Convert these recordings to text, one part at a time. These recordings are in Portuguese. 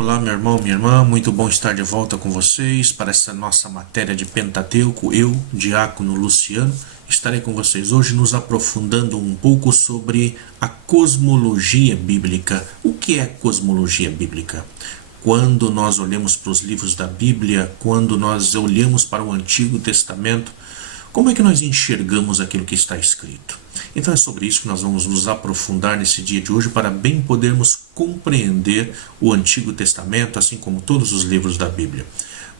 Olá, meu irmão, minha irmã, muito bom estar de volta com vocês para essa nossa matéria de Pentateuco. Eu, Diácono Luciano, estarei com vocês hoje nos aprofundando um pouco sobre a cosmologia bíblica. O que é cosmologia bíblica? Quando nós olhamos para os livros da Bíblia, quando nós olhamos para o Antigo Testamento, como é que nós enxergamos aquilo que está escrito? Então é sobre isso que nós vamos nos aprofundar nesse dia de hoje para bem podermos compreender o Antigo Testamento, assim como todos os livros da Bíblia.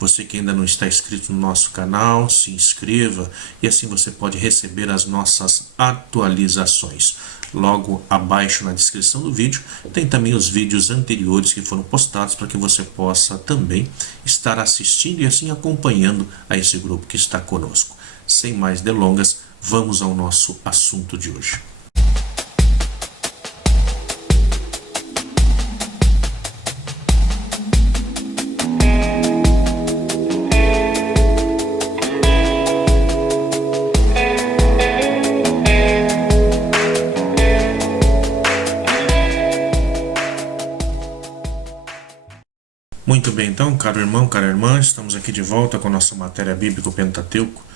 Você que ainda não está inscrito no nosso canal, se inscreva e assim você pode receber as nossas atualizações. Logo abaixo na descrição do vídeo tem também os vídeos anteriores que foram postados para que você possa também estar assistindo e assim acompanhando a esse grupo que está conosco. Sem mais delongas, vamos ao nosso assunto de hoje. Muito bem, então, caro irmão, cara irmã, estamos aqui de volta com a nossa matéria bíblica, o Pentateuco.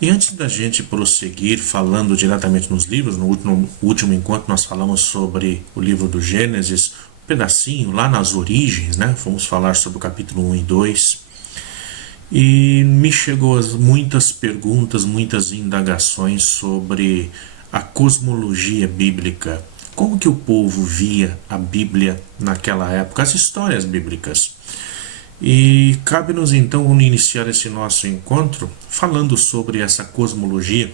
E antes da gente prosseguir falando diretamente nos livros, no último encontro nós falamos sobre o livro do Gênesis, um pedacinho lá nas origens, né? Fomos falar sobre o capítulo 1 e 2. E me chegou muitas perguntas, muitas indagações sobre a cosmologia bíblica. Como que o povo via a Bíblia naquela época, as histórias bíblicas. E cabe-nos então iniciar esse nosso encontro falando sobre essa cosmologia,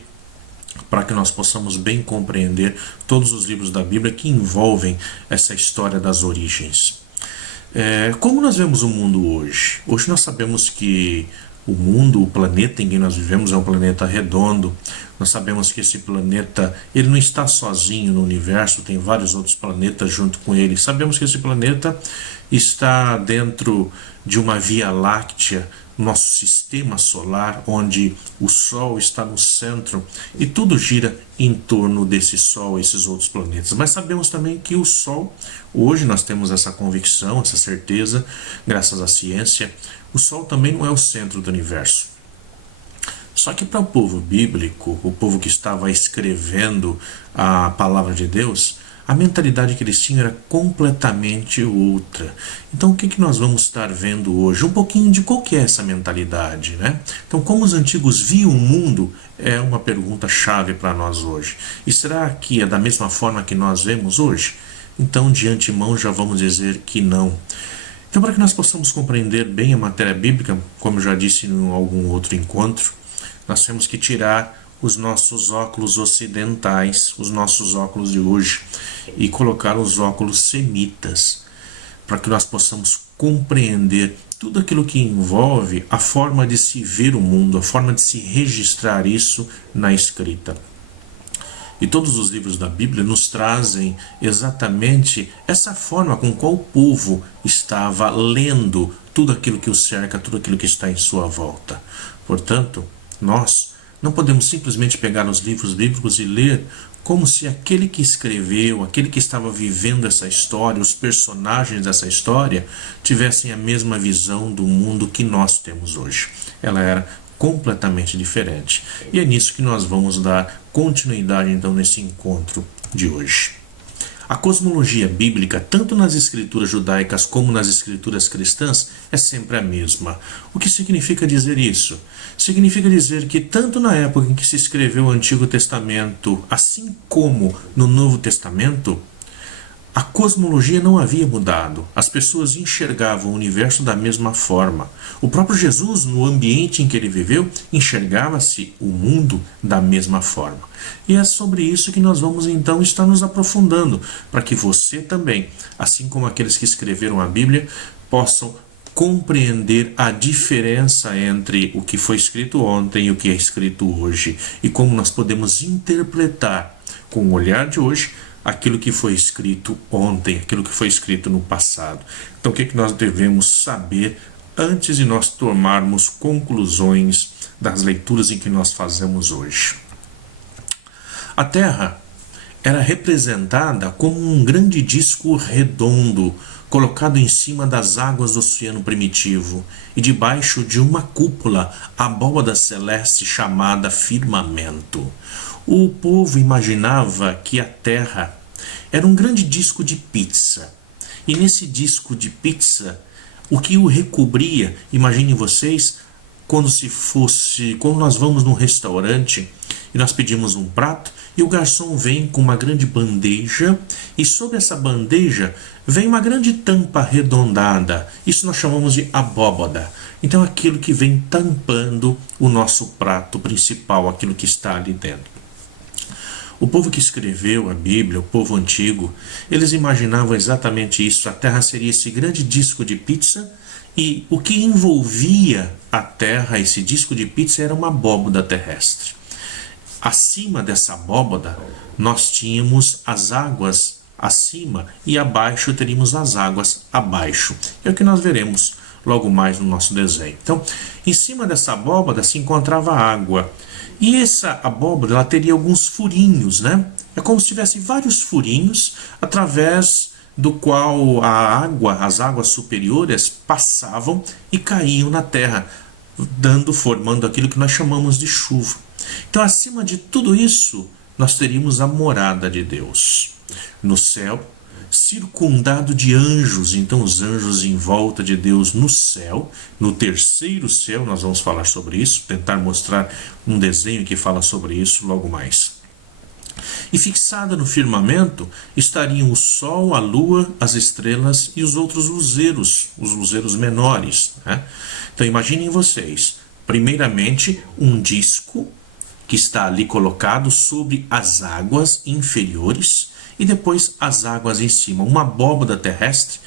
para que nós possamos bem compreender todos os livros da Bíblia que envolvem essa história das origens. Como nós vemos o mundo hoje? Hoje nós sabemos que o mundo, o planeta em que nós vivemos é um planeta redondo. Nós sabemos que esse planeta ele não está sozinho no universo, tem vários outros planetas junto com ele. Sabemos que esse planeta está dentro de uma Via Láctea, nosso sistema solar, onde o Sol está no centro e tudo gira em torno desse Sol, esses outros planetas. Mas sabemos também que o Sol, hoje nós temos essa convicção, essa certeza, graças à ciência, o Sol também não é o centro do universo. Só que para o povo bíblico, o povo que estava escrevendo a palavra de Deus, a mentalidade que eles tinham era completamente outra. Então o que nós vamos estar vendo hoje? Um pouquinho de qual que é essa mentalidade, né? Então como os antigos viam o mundo é uma pergunta chave para nós hoje. E será que é da mesma forma que nós vemos hoje? Então de antemão já vamos dizer que não. Então para que nós possamos compreender bem a matéria bíblica, como eu já disse em algum outro encontro, nós temos que tirar os nossos óculos ocidentais, os nossos óculos de hoje, e colocar os óculos semitas, para que nós possamos compreender tudo aquilo que envolve a forma de se ver o mundo, a forma de se registrar isso na escrita. E todos os livros da Bíblia nos trazem exatamente essa forma com qual o povo estava lendo tudo aquilo que o cerca, tudo aquilo que está em sua volta. Portanto, nós não podemos simplesmente pegar os livros bíblicos e ler como se aquele que escreveu, aquele que estava vivendo essa história, os personagens dessa história, tivessem a mesma visão do mundo que nós temos hoje. Ela era completamente diferente. E é nisso que nós vamos dar continuidade então nesse encontro de hoje. A cosmologia bíblica, tanto nas escrituras judaicas como nas escrituras cristãs, é sempre a mesma. O que significa dizer isso? Significa dizer que tanto na época em que se escreveu o Antigo Testamento, assim como no Novo Testamento, a cosmologia não havia mudado. As pessoas enxergavam o universo da mesma forma. O próprio Jesus, no ambiente em que ele viveu, enxergava-se o mundo da mesma forma. E é sobre isso que nós vamos então estar nos aprofundando, para que você também, assim como aqueles que escreveram a Bíblia, possam compreender a diferença entre o que foi escrito ontem e o que é escrito hoje, e como nós podemos interpretar com o olhar de hoje aquilo que foi escrito ontem, aquilo que foi escrito no passado. Então o que nós devemos saber antes de nós tomarmos conclusões das leituras em que nós fazemos hoje? A Terra era representada como um grande disco redondo, colocado em cima das águas do oceano primitivo, e debaixo de uma cúpula, a abóbada celeste chamada firmamento. O povo imaginava que a terra era um grande disco de pizza, e nesse disco de pizza, o que o recobria, imaginem vocês, quando nós vamos num restaurante e nós pedimos um prato e o garçom vem com uma grande bandeja e sobre essa bandeja vem uma grande tampa arredondada. Isso nós chamamos de abóbada. Então aquilo que vem tampando o nosso prato principal, aquilo que está ali dentro. O povo que escreveu a Bíblia, o povo antigo, eles imaginavam exatamente isso. A terra seria esse grande disco de pizza e o que envolvia a terra, esse disco de pizza, era uma abóbada terrestre. Acima dessa abóbada, nós tínhamos as águas acima e abaixo teríamos as águas abaixo. É o que nós veremos logo mais no nosso desenho. Então, em cima dessa abóbada se encontrava água. E essa abóbada ela teria alguns furinhos, né? É como se tivesse vários furinhos através do qual as águas superiores passavam e caíam na terra, formando aquilo que nós chamamos de chuva. Então, acima de tudo isso, nós teríamos a morada de Deus no céu, circundado de anjos. Então, os anjos em volta de Deus no céu, no terceiro céu, nós vamos falar sobre isso, tentar mostrar um desenho que fala sobre isso logo mais. E fixada no firmamento estariam o sol, a lua, as estrelas e os outros luzeiros, os luzeiros menores, né? Então imaginem vocês, primeiramente um disco que está ali colocado sobre as águas inferiores e depois as águas em cima, uma abóbada terrestre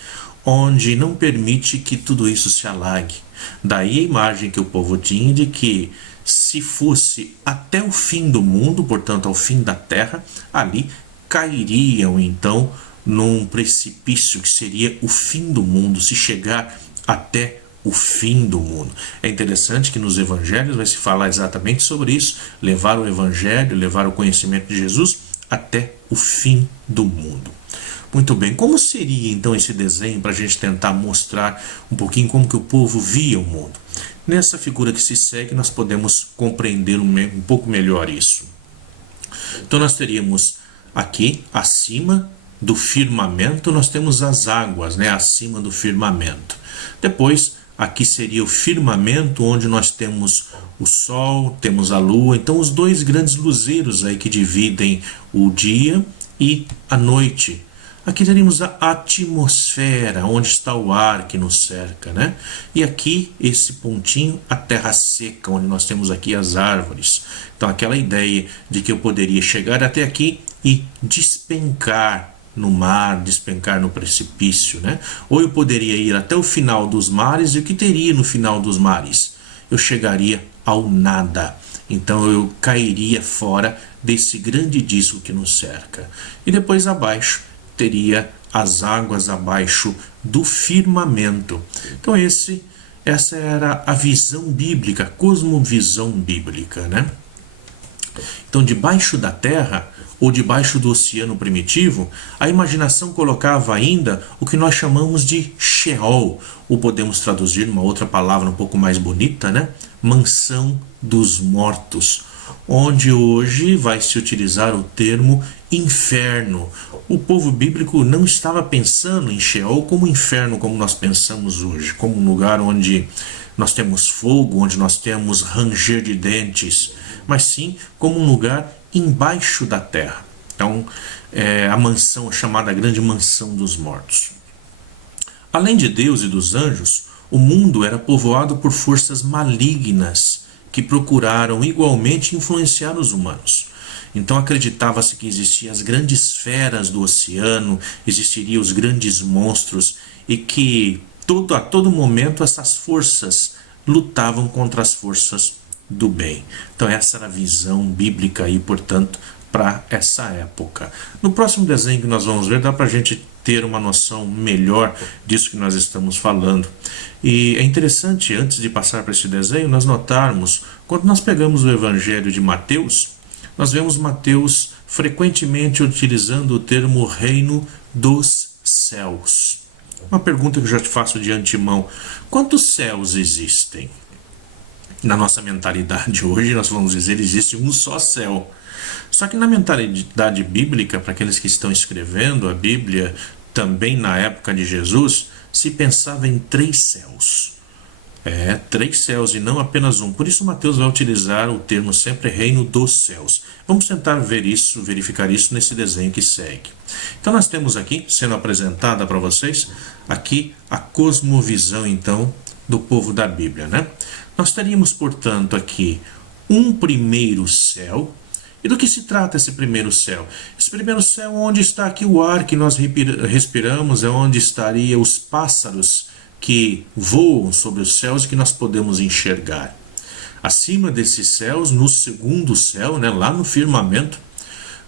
onde não permite que tudo isso se alague. Daí a imagem que o povo tinha de que se fosse até o fim do mundo, portanto ao fim da terra, ali cairiam então num precipício que seria o fim do mundo, se chegar até o fim do mundo. É interessante que nos evangelhos vai se falar exatamente sobre isso, levar o evangelho, levar o conhecimento de Jesus até o fim do mundo. Muito bem, como seria então esse desenho para a gente tentar mostrar um pouquinho como que o povo via o mundo? Nessa figura que se segue nós podemos compreender um pouco melhor isso. Então nós teríamos aqui acima do firmamento nós temos as águas, né, acima do firmamento. Depois aqui seria o firmamento onde nós temos o sol, temos a lua, então os dois grandes luzeiros aí que dividem o dia e a noite. Aqui teríamos a atmosfera, onde está o ar que nos cerca, né? E aqui, esse pontinho, a terra seca, onde nós temos aqui as árvores. Então, aquela ideia de que eu poderia chegar até aqui e despencar no mar, despencar no precipício, né? Ou eu poderia ir até o final dos mares, e o que teria no final dos mares? Eu chegaria ao nada. Então, eu cairia fora desse grande disco que nos cerca. E depois abaixo, teria as águas abaixo do firmamento. Então essa era a visão bíblica, a cosmovisão bíblica, né? Então debaixo da terra ou debaixo do oceano primitivo, a imaginação colocava ainda o que nós chamamos de Sheol, ou podemos traduzir uma outra palavra um pouco mais bonita, né? Mansão dos mortos, onde hoje vai se utilizar o termo inferno. O povo bíblico não estava pensando em Sheol como inferno, como nós pensamos hoje, como um lugar onde nós temos fogo, onde nós temos ranger de dentes, mas sim como um lugar embaixo da terra. Então, a mansão chamada Grande Mansão dos Mortos. Além de Deus e dos anjos, o mundo era povoado por forças malignas que procuraram igualmente influenciar os humanos. Então acreditava-se que existiam as grandes feras do oceano, existiriam os grandes monstros e que a todo momento essas forças lutavam contra as forças do bem. Então essa era a visão bíblica aí, portanto, para essa época. No próximo desenho que nós vamos ver, dá para a gente ter uma noção melhor disso que nós estamos falando. E é interessante, antes de passar para esse desenho, nós notarmos, quando nós pegamos o Evangelho de Mateus, nós vemos Mateus frequentemente utilizando o termo reino dos céus. Uma pergunta que eu já te faço de antemão: quantos céus existem? Na nossa mentalidade hoje, nós vamos dizer, existe um só céu. Só que na mentalidade bíblica, para aqueles que estão escrevendo a Bíblia, também na época de Jesus, se pensava em 3 céus. 3 céus e não apenas um. Por isso Mateus vai utilizar o termo sempre reino dos céus. Vamos tentar verificar isso nesse desenho que segue. Então nós temos aqui, sendo apresentada para vocês, aqui a cosmovisão então do povo da Bíblia, né? Nós teríamos, portanto, aqui um primeiro céu. E do que se trata esse primeiro céu? Esse primeiro céu, onde está aqui o ar que nós respiramos, é onde estariam os pássaros que voam sobre os céus e que nós podemos enxergar. Acima desses céus, no segundo céu, né, lá no firmamento,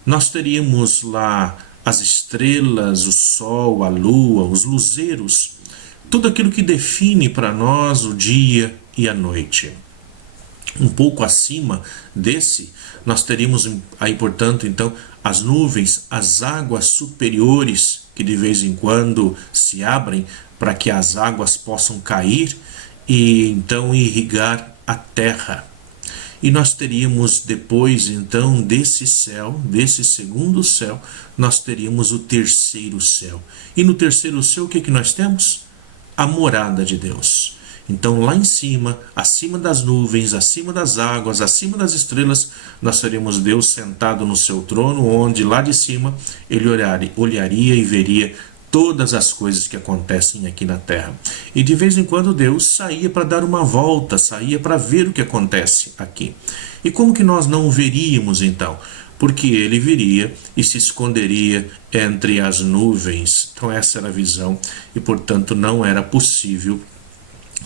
nós teríamos lá as estrelas, o sol, a lua, os luzeiros, tudo aquilo que define para nós o dia e a noite. Um pouco acima desse, nós teríamos aí, portanto, então, as nuvens, as águas superiores, que de vez em quando se abrem para que as águas possam cair e então irrigar a terra. E nós teríamos depois, então, desse céu, desse segundo céu, nós teríamos o terceiro céu. E no terceiro céu, o que nós temos? A morada de Deus. Então, lá em cima, acima das nuvens, acima das águas, acima das estrelas, nós teremos Deus sentado no seu trono, onde lá de cima ele olharia e veria todas as coisas que acontecem aqui na terra. E de vez em quando Deus saía para dar uma volta, saía para ver o que acontece aqui. E como que nós não o veríamos então? Porque ele viria e se esconderia entre as nuvens. Então essa era a visão e, portanto, não era possível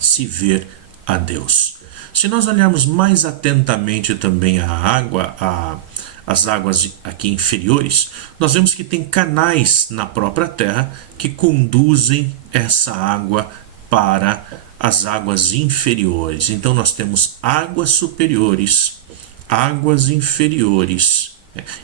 se ver a Deus. Se nós olharmos mais atentamente também a água, as águas aqui inferiores, nós vemos que tem canais na própria terra que conduzem essa água para as águas inferiores. Então nós temos águas superiores, águas inferiores,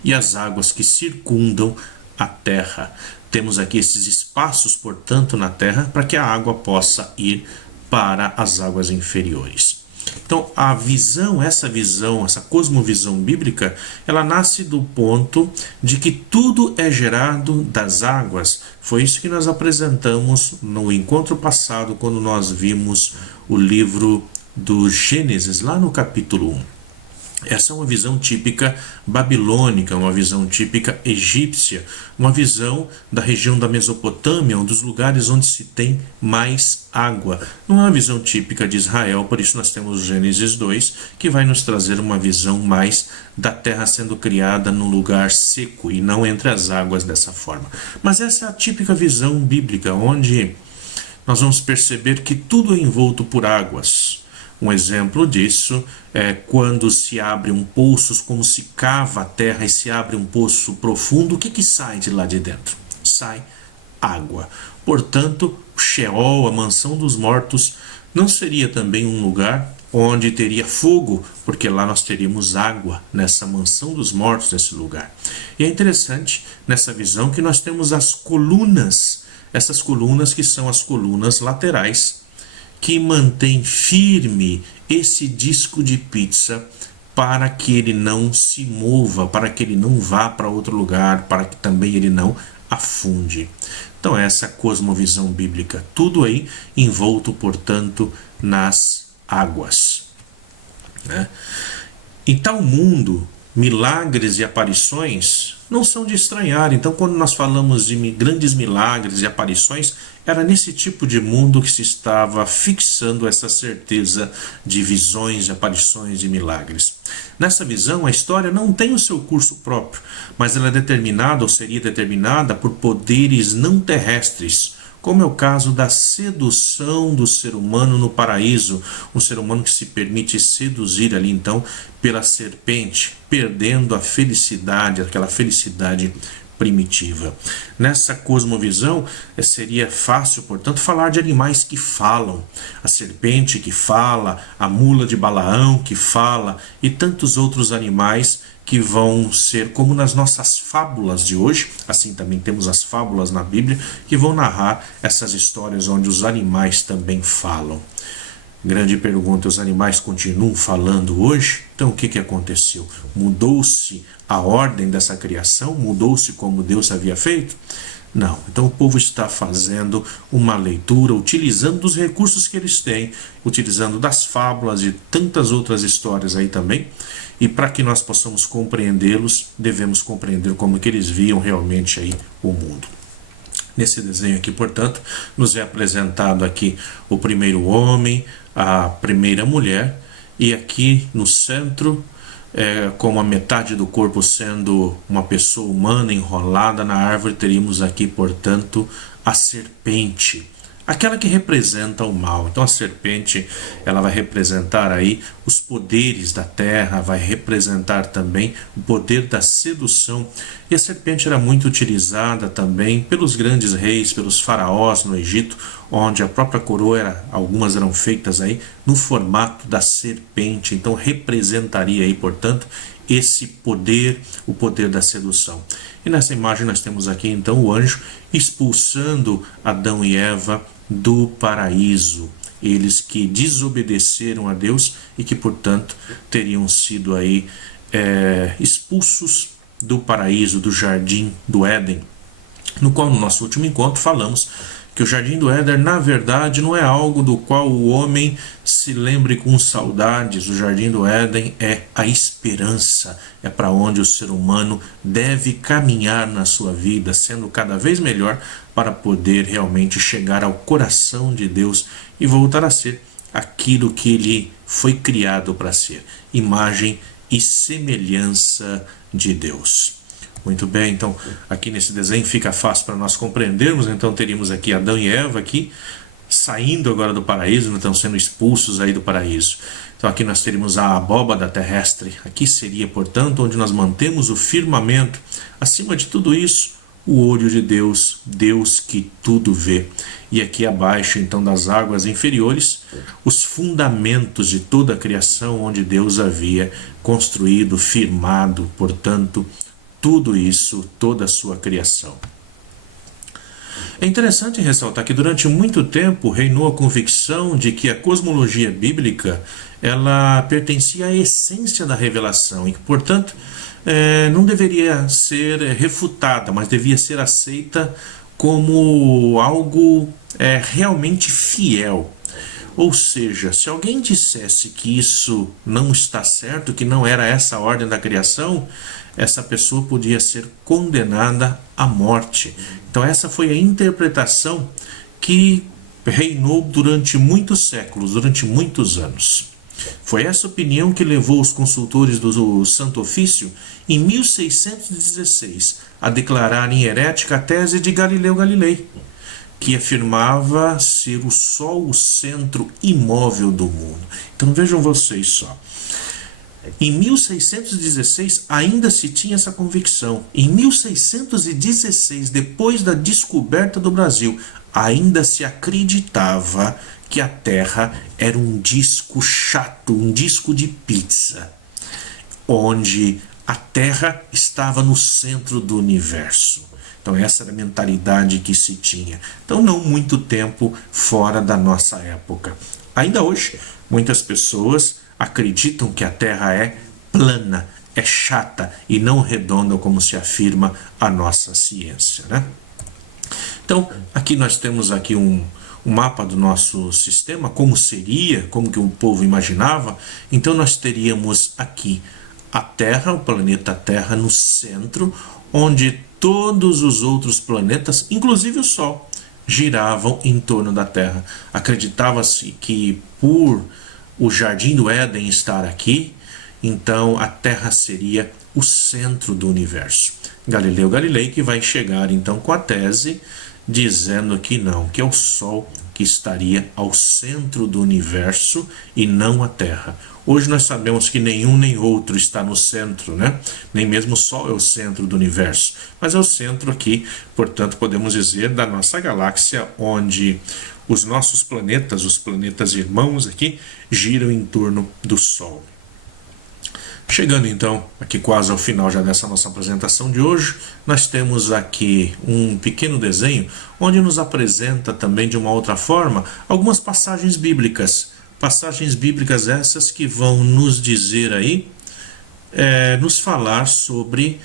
e as águas que circundam a terra. Temos aqui esses espaços, portanto, na terra para que a água possa ir para as águas inferiores. Então, essa cosmovisão bíblica, ela nasce do ponto de que tudo é gerado das águas. Foi isso que nós apresentamos no encontro passado, quando nós vimos o livro do Gênesis, lá no capítulo 1. Essa é uma visão típica babilônica, uma visão típica egípcia, uma visão da região da Mesopotâmia, um dos lugares onde se tem mais água. Não é uma visão típica de Israel, por isso nós temos Gênesis 2, que vai nos trazer uma visão mais da terra sendo criada num lugar seco e não entre as águas dessa forma. Mas essa é a típica visão bíblica, onde nós vamos perceber que tudo é envolto por águas. Um exemplo disso é quando se abre um poço, como se cava a terra e se abre um poço profundo, o que sai de lá de dentro? Sai água. Portanto, o Sheol, a mansão dos mortos, não seria também um lugar onde teria fogo, porque lá nós teríamos água nessa mansão dos mortos, nesse lugar. E é interessante nessa visão que nós temos as colunas, essas colunas que são as colunas laterais, que mantém firme esse disco de pizza para que ele não se mova, para que ele não vá para outro lugar, para que também ele não afunde. Então essa cosmovisão bíblica, tudo aí envolto, portanto, nas águas. Em tal mundo, milagres e aparições não são de estranhar. Então, quando nós falamos de grandes milagres e aparições, era nesse tipo de mundo que se estava fixando essa certeza de visões, de aparições, de milagres. Nessa visão, a história não tem o seu curso próprio, mas ela é determinada ou seria determinada por poderes não terrestres, como é o caso da sedução do ser humano no paraíso, um ser humano que se permite seduzir ali então pela serpente, perdendo a felicidade, aquela felicidade primitiva. Nessa cosmovisão, seria fácil, portanto, falar de animais que falam, a serpente que fala, a mula de Balaão que fala e tantos outros animais que vão ser como nas nossas fábulas de hoje. Assim também temos as fábulas na Bíblia, que vão narrar essas histórias onde os animais também falam. Grande pergunta, os animais continuam falando hoje? Então o que aconteceu? Mudou-se a ordem dessa criação? Mudou-se como Deus havia feito? Não. Então o povo está fazendo uma leitura, utilizando dos recursos que eles têm, utilizando das fábulas e tantas outras histórias aí também. E para que nós possamos compreendê-los, devemos compreender como que eles viam realmente aí o mundo. Nesse desenho aqui, portanto, nos é apresentado aqui o primeiro homem, a primeira mulher, e aqui no centro, como a metade do corpo sendo uma pessoa humana enrolada na árvore, teríamos aqui, portanto, a serpente, aquela que representa o mal. Então a serpente, ela vai representar aí os poderes da terra, vai representar também o poder da sedução. E a serpente era muito utilizada também pelos grandes reis, pelos faraós no Egito, onde a própria coroa, algumas eram feitas aí no formato da serpente. Então representaria aí, portanto, esse poder, o poder da sedução. E nessa imagem nós temos aqui então o anjo expulsando Adão e Eva do paraíso. Eles que desobedeceram a Deus e que, portanto, teriam sido aí expulsos do paraíso, do jardim do Éden, no qual no nosso último encontro falamos que o jardim do Éden, na verdade, não é algo do qual o homem se lembre com saudades. O jardim do Éden é a esperança, é para onde o ser humano deve caminhar na sua vida, sendo cada vez melhor para poder realmente chegar ao coração de Deus e voltar a ser aquilo que ele foi criado para ser, imagem e semelhança de Deus. Muito bem, então aqui nesse desenho fica fácil para nós compreendermos. Então teríamos aqui Adão e Eva aqui saindo agora do paraíso, não estão sendo expulsos aí do paraíso. Então aqui nós teríamos a abóbada terrestre. Aqui seria, portanto, onde nós mantemos o firmamento. Acima de tudo isso, o olho de Deus, Deus que tudo vê. E aqui abaixo, então, das águas inferiores, os fundamentos de toda a criação, onde Deus havia construído, firmado, portanto, tudo isso, toda a sua criação. É interessante ressaltar que durante muito tempo reinou a convicção de que a cosmologia bíblica ela pertencia à essência da revelação e que, portanto, não deveria ser refutada, mas devia ser aceita como algo realmente fiel. Ou seja, se alguém dissesse que isso não está certo, que não era essa a ordem da criação, essa pessoa podia ser condenada à morte. Então essa foi a interpretação que reinou durante muitos séculos, durante muitos anos. Foi essa opinião que levou os consultores do Santo Ofício, em 1616, a declararem herética a tese de Galileu Galilei, que afirmava ser o Sol o centro imóvel do mundo. Então vejam vocês só. Em 1616 ainda se tinha essa convicção. Em 1616, depois da descoberta do Brasil, ainda se acreditava que a Terra era um disco chato, um disco de pizza, onde a Terra estava no centro do universo. Então essa era a mentalidade que se tinha. Então não muito tempo fora da nossa época. Ainda hoje, muitas pessoas acreditam que a Terra é plana, é chata e não redonda como se afirma a nossa ciência, né? Então aqui nós temos aqui um mapa do nosso sistema, como seria, como que o povo imaginava. Então nós teríamos aqui a Terra, o planeta Terra no centro, onde todos os outros planetas, inclusive o Sol, giravam em torno da Terra. Acreditava-se que por o Jardim do Éden estar aqui, então a Terra seria o centro do universo. Galileu Galilei que vai chegar então com a tese dizendo que não, que é o Sol que estaria ao centro do universo e não a Terra. Hoje nós sabemos que nenhum nem outro está no centro, né? Nem mesmo o Sol é o centro do universo, mas é o centro aqui, portanto, podemos dizer, da nossa galáxia, onde os nossos planetas, os planetas irmãos aqui, giram em torno do Sol. Chegando então aqui quase ao final já dessa nossa apresentação de hoje, nós temos aqui um pequeno desenho onde nos apresenta também de uma outra forma algumas passagens bíblicas. Passagens bíblicas essas que vão nos dizer aí, nos falar sobre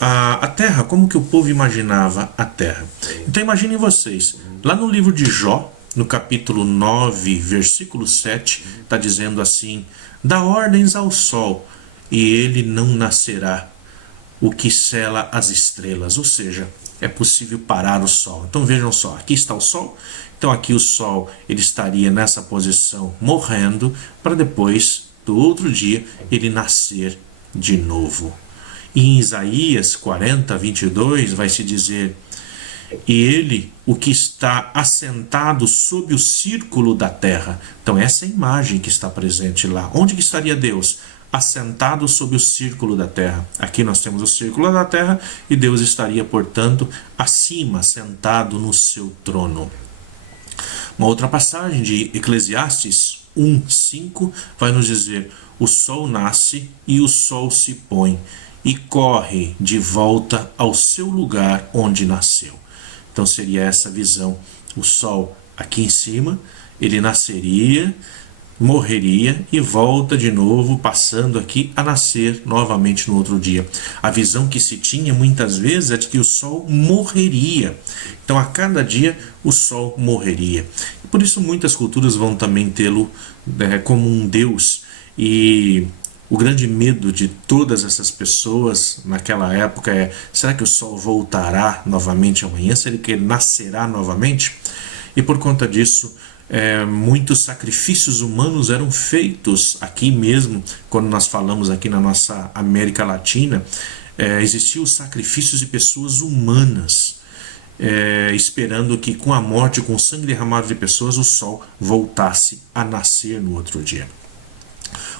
a terra, como que o povo imaginava a terra. Então imaginem vocês, lá no livro de Jó, no capítulo 9, versículo 7, está dizendo assim: dá ordens ao sol, e ele não nascerá, o que sela as estrelas. Ou seja, é possível parar o sol. Então vejam só, aqui está o sol. Então aqui o sol ele estaria nessa posição morrendo, para depois, do outro dia, ele nascer de novo. E em Isaías 40, 22 vai se dizer: e ele, o que está assentado sob o círculo da terra. Então essa é a imagem que está presente lá. Onde que estaria Deus? Assentado sob o círculo da terra. Aqui nós temos o círculo da terra e Deus estaria, portanto, acima, sentado no seu trono. Uma outra passagem de Eclesiastes 1:5 vai nos dizer: o sol nasce e o sol se põe e corre de volta ao seu lugar onde nasceu. Então seria essa visão: o sol aqui em cima, ele nasceria, morreria e volta de novo, passando aqui a nascer novamente no outro dia. A visão que se tinha muitas vezes é de que o sol morreria. Então a cada dia o sol morreria. E por isso muitas culturas vão também tê-lo como um deus. E o grande medo de todas essas pessoas naquela época é: será que o sol voltará novamente amanhã? Será que ele nascerá novamente? E por conta disso, muitos sacrifícios humanos eram feitos aqui mesmo. Quando nós falamos aqui na nossa América Latina, existiam os sacrifícios de pessoas humanas, esperando que com a morte, com o sangue derramado de pessoas, o sol voltasse a nascer no outro dia.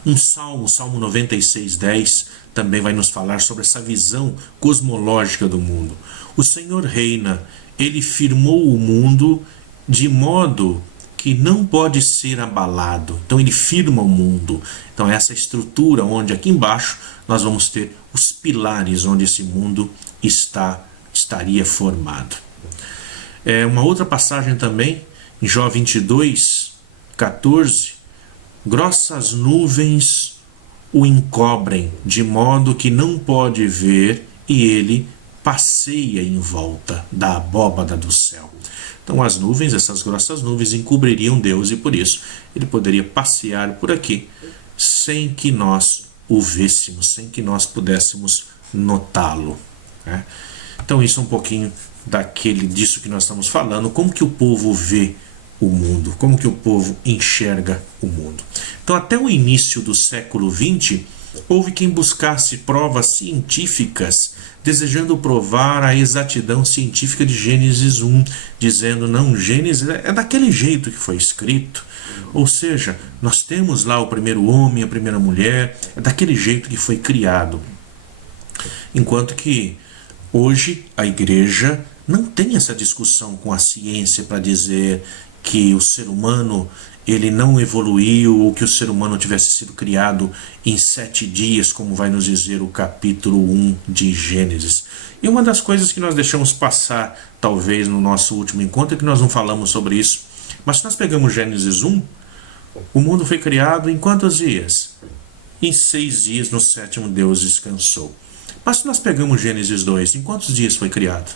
Um salmo, Salmo 96:10, também vai nos falar sobre essa visão cosmológica do mundo. O Senhor reina, ele firmou o mundo de modo que não pode ser abalado. Então ele firma o mundo. Então essa estrutura onde aqui embaixo nós vamos ter os pilares onde esse mundo estaria formado. Uma outra passagem também, em Jó 22:14, grossas nuvens o encobrem, de modo que não pode ver, e ele passeia em volta da abóbada do céu. Então as nuvens, essas grossas nuvens, encobririam Deus, e por isso ele poderia passear por aqui sem que nós o vêssemos, sem que nós pudéssemos notá-lo, né? Então isso é um pouquinho disso que nós estamos falando, como que o povo vê o mundo, como que o povo enxerga o mundo. Então até o início do século XX, houve quem buscasse provas científicas, desejando provar a exatidão científica de Gênesis 1, dizendo: não, Gênesis é daquele jeito que foi escrito. Ou seja, nós temos lá o primeiro homem, a primeira mulher, é daquele jeito que foi criado. Enquanto que hoje a igreja não tem essa discussão com a ciência para dizer que o ser humano ele não evoluiu, ou que o ser humano tivesse sido criado em 7 dias, como vai nos dizer o capítulo 1 de Gênesis. E uma das coisas que nós deixamos passar, talvez no nosso último encontro, é que nós não falamos sobre isso. Mas se nós pegamos Gênesis 1, o mundo foi criado em quantos dias? Em 6 dias, no 7º Deus descansou. Mas se nós pegamos Gênesis 2, em quantos dias foi criado?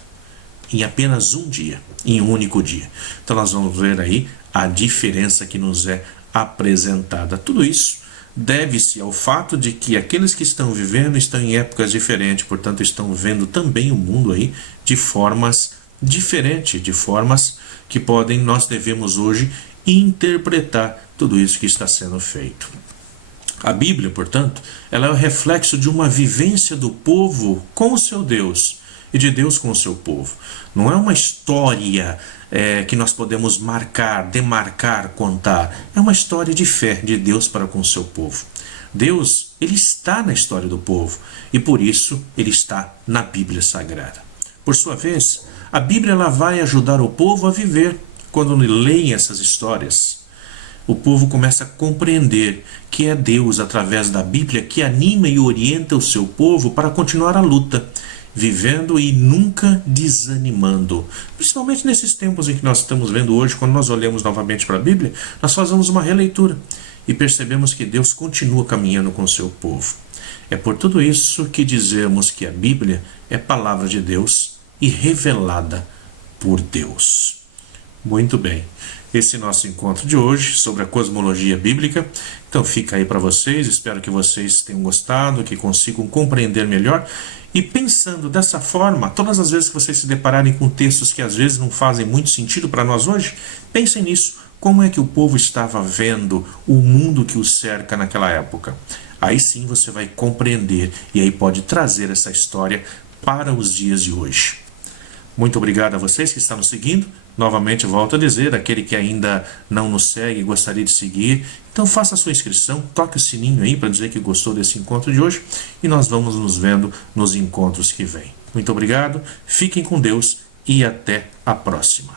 Em apenas um dia, em um único dia. Então nós vamos ver aí a diferença que nos é apresentada. Tudo isso deve-se ao fato de que aqueles que estão vivendo estão em épocas diferentes, portanto estão vendo também o mundo aí de formas diferentes, de formas que nós devemos hoje interpretar tudo isso que está sendo feito. A Bíblia, portanto, ela é o reflexo de uma vivência do povo com o seu Deus e de Deus com o seu povo. Não é uma história que nós podemos marcar, demarcar, contar. É uma história de fé de Deus para com o seu povo. Deus, ele está na história do povo e por isso ele está na Bíblia Sagrada. Por sua vez, a Bíblia ela vai ajudar o povo a viver quando leem essas histórias. O povo começa a compreender que é Deus, através da Bíblia, que anima e orienta o seu povo para continuar a luta, vivendo e nunca desanimando. Principalmente nesses tempos em que nós estamos vendo hoje, quando nós olhamos novamente para a Bíblia, nós fazemos uma releitura e percebemos que Deus continua caminhando com o seu povo. É por tudo isso que dizemos que a Bíblia é palavra de Deus e revelada por Deus. Muito bem, esse é o nosso encontro de hoje sobre a cosmologia bíblica. Então fica aí para vocês, espero que vocês tenham gostado, que consigam compreender melhor. E pensando dessa forma, todas as vezes que vocês se depararem com textos que às vezes não fazem muito sentido para nós hoje, pensem nisso, como é que o povo estava vendo o mundo que o cerca naquela época. Aí sim você vai compreender e aí pode trazer essa história para os dias de hoje. Muito obrigado a vocês que estão nos seguindo. Novamente volto a dizer, aquele que ainda não nos segue e gostaria de seguir, então faça a sua inscrição, toque o sininho aí para dizer que gostou desse encontro de hoje e nós vamos nos vendo nos encontros que vêm. Muito obrigado, fiquem com Deus e até a próxima.